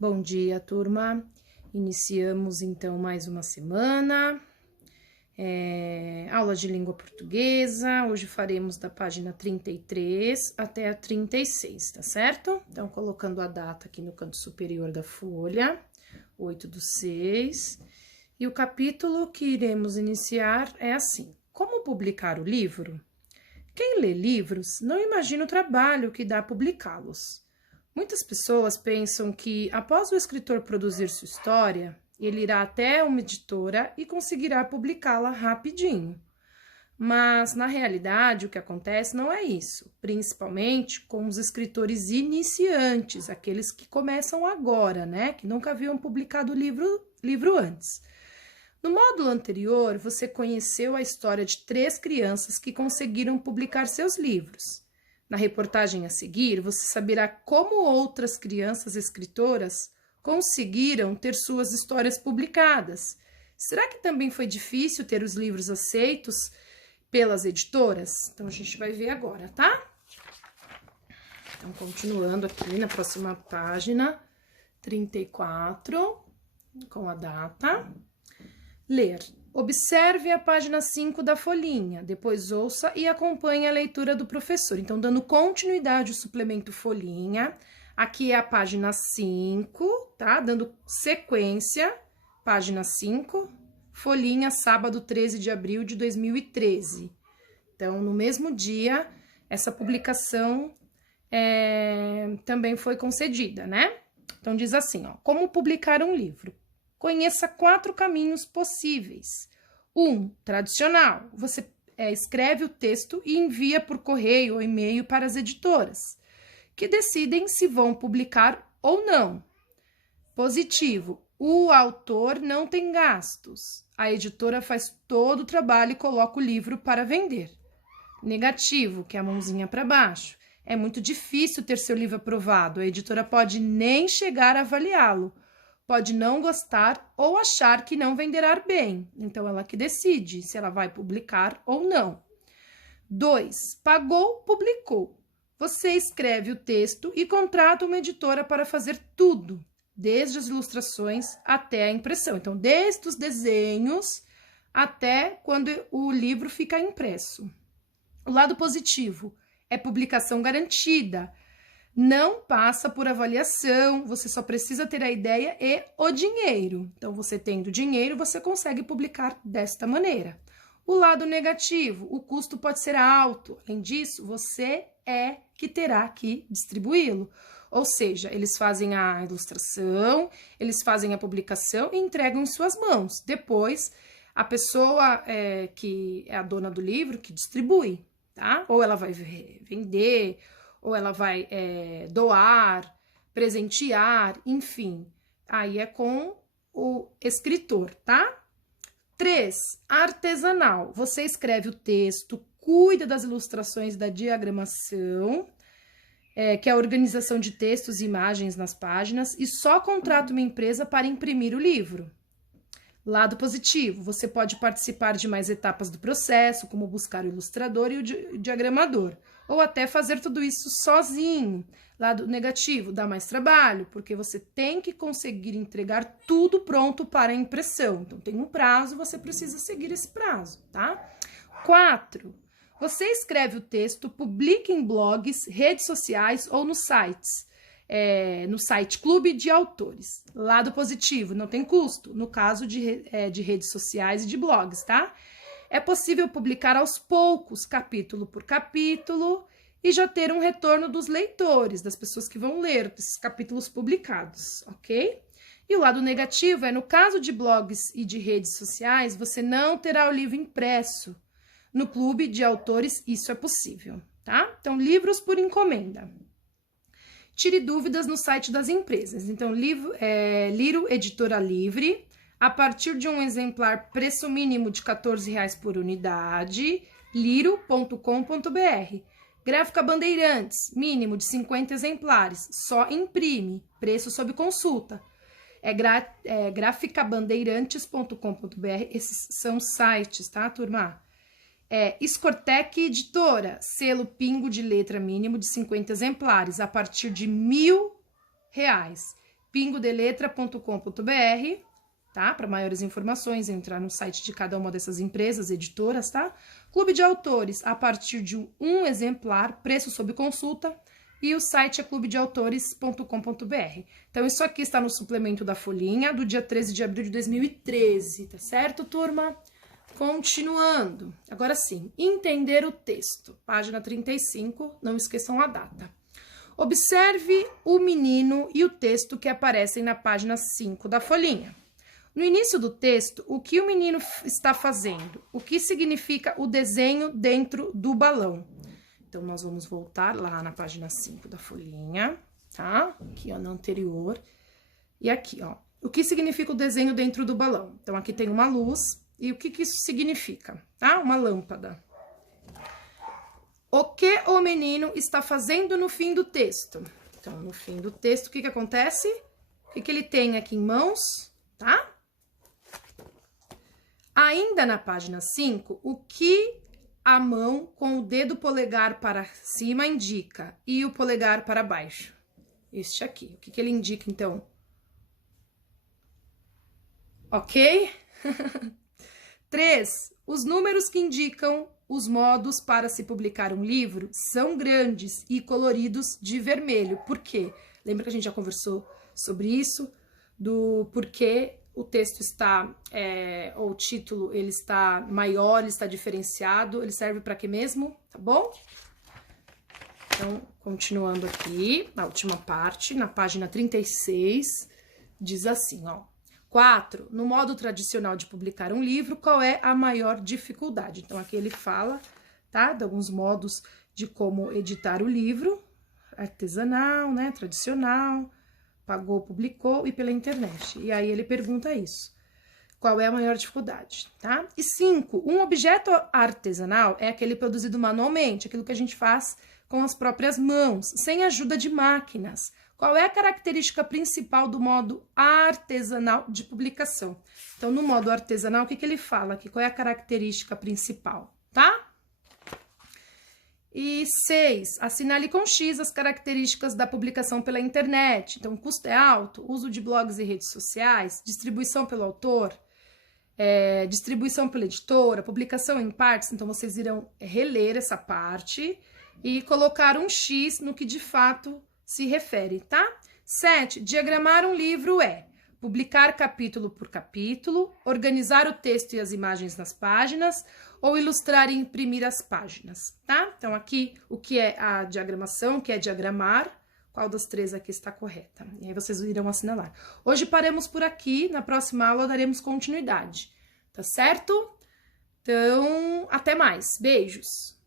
Bom dia, turma. Iniciamos então mais uma semana. Aula de língua portuguesa. Hoje faremos da página 33 até a 36, tá certo? Então, colocando a data aqui no canto superior da folha, 8/6. E o capítulo que iremos iniciar é assim: como publicar o livro? Quem lê livros não imagina o trabalho que dá publicá-los. Muitas pessoas pensam que, após o escritor produzir sua história, ele irá até uma editora e conseguirá publicá-la rapidinho. Mas, na realidade, o que acontece não é isso, principalmente com os escritores iniciantes, aqueles que começam agora, né? Que nunca haviam publicado livro antes. No módulo anterior, você conheceu a história de 3 crianças que conseguiram publicar seus livros. Na reportagem a seguir, você saberá como outras crianças escritoras conseguiram ter suas histórias publicadas. Será que também foi difícil ter os livros aceitos pelas editoras? Então, a gente vai ver agora, tá? Então, continuando aqui na próxima página, 34, com a data. Ler. Observe a página 5 da folhinha, depois ouça e acompanhe a leitura do professor. Então, dando continuidade ao suplemento folhinha, aqui é a página 5, tá? Dando sequência, página 5, folhinha, sábado 13 de abril de 2013. Então, no mesmo dia, essa publicação também foi concedida, né? Então, diz assim, ó, como publicar um livro? Conheça 4 caminhos possíveis. 1. Tradicional. Você escreve o texto e envia por correio ou e-mail para as editoras, que decidem se vão publicar ou não. Positivo. O autor não tem gastos. A editora faz todo o trabalho e coloca o livro para vender. Negativo, que é a mãozinha para baixo. É muito difícil ter seu livro aprovado. A editora pode nem chegar a avaliá-lo. Pode não gostar ou achar que não venderá bem. Então, ela que decide se ela vai publicar ou não. 2. Pagou, publicou. Você escreve o texto e contrata uma editora para fazer tudo, desde as ilustrações até a impressão. Então, desde os desenhos até quando o livro fica impresso. O lado positivo é publicação garantida. Não passa por avaliação, você só precisa ter a ideia e o dinheiro. Então, você tendo dinheiro, você consegue publicar desta maneira. O lado negativo, o custo pode ser alto. Além disso, você que terá que distribuí-lo. Ou seja, eles fazem a ilustração, eles fazem a publicação e entregam em suas mãos. Depois, a pessoa que é a dona do livro, que distribui, tá? Ou ela vai vender, ou ela vai doar, presentear, enfim. Aí é com o escritor, tá? 3. Artesanal. Você escreve o texto, cuida das ilustrações da diagramação, que é a organização de textos e imagens nas páginas, e só contrata uma empresa para imprimir o livro. Lado positivo, você pode participar de mais etapas do processo, como buscar o ilustrador e o diagramador, ou até fazer tudo isso sozinho. Lado negativo, dá mais trabalho, porque você tem que conseguir entregar tudo pronto para a impressão. Então, tem um prazo, você precisa seguir esse prazo, tá? 4. Você escreve o texto, publica em blogs, redes sociais ou nos sites. No site Clube de Autores. Lado positivo, não tem custo, no caso de redes sociais e de blogs, tá? É possível publicar aos poucos, capítulo por capítulo, e já ter um retorno dos leitores, das pessoas que vão ler esses capítulos publicados, ok? E o lado negativo é, no caso de blogs e de redes sociais, você não terá o livro impresso. No Clube de Autores, isso é possível, tá? Então, livros por encomenda. Tire dúvidas no site das empresas. Então, Liro Editora Livre, a partir de um exemplar, preço mínimo de R$14 por unidade, liro.com.br. Gráfica Bandeirantes, mínimo de 50 exemplares, só imprime, preço sob consulta. Graficabandeirantes.com.br, esses são sites, tá, turma? Escortec Editora, selo pingo de letra mínimo de 50 exemplares, a partir de R$1.000. pingodeletra.com.br, tá? Para maiores informações, entrar no site de cada uma dessas empresas, editoras, tá? Clube de autores, a partir de um exemplar, preço sob consulta, e o site é clubedeautores.com.br. Então, isso aqui está no suplemento da folhinha do dia 13 de abril de 2013, tá certo, turma? Continuando. Agora sim, entender o texto. Página 35, não esqueçam a data. Observe o menino e o texto que aparecem na página 5 da folhinha. No início do texto, o que o menino está fazendo? O que significa o desenho dentro do balão? Então, nós vamos voltar lá na página 5 da folhinha, tá? Aqui, ó, na anterior. E aqui, ó. O que significa o desenho dentro do balão? Então, aqui tem uma luz. E o que isso significa? Tá? Uma lâmpada. O que o menino está fazendo no fim do texto? Então, no fim do texto, o que acontece? O que ele tem aqui em mãos? Tá? Ainda na página 5, o que a mão com o dedo polegar para cima indica e o polegar para baixo? Este aqui. O que ele indica, então? Ok? 3. Os números que indicam os modos para se publicar um livro são grandes e coloridos de vermelho. Por quê? Lembra que a gente já conversou sobre isso? Do porquê o texto está, ou o título, ele está maior, ele está diferenciado, ele serve para quê mesmo? Tá bom? Então, continuando aqui, na última parte, na página 36, diz assim, ó. 4. No modo tradicional de publicar um livro, qual é a maior dificuldade? Então, aqui ele fala, tá? De alguns modos de como editar o livro, artesanal, né? Tradicional, pagou, publicou e pela internet. E aí ele pergunta isso. Qual é a maior dificuldade, tá? E 5. Um objeto artesanal é aquele produzido manualmente, aquilo que a gente faz com as próprias mãos, sem ajuda de máquinas. Qual é a característica principal do modo artesanal de publicação? Então, no modo artesanal, o que ele fala aqui? Qual é a característica principal, tá? E 6, assinale com X as características da publicação pela internet. Então, o custo é alto, uso de blogs e redes sociais, distribuição pelo autor, distribuição pela editora, publicação em partes. Então, vocês irão reler essa parte e colocar um X no que de fato se refere, tá? 7, diagramar um livro é publicar capítulo por capítulo, organizar o texto e as imagens nas páginas, ou ilustrar e imprimir as páginas, tá? Então, aqui, o que é a diagramação, o que é diagramar, qual das três aqui está correta? E aí, vocês irão assinalar. Hoje, paremos por aqui, na próxima aula, daremos continuidade, tá certo? Então, até mais. Beijos!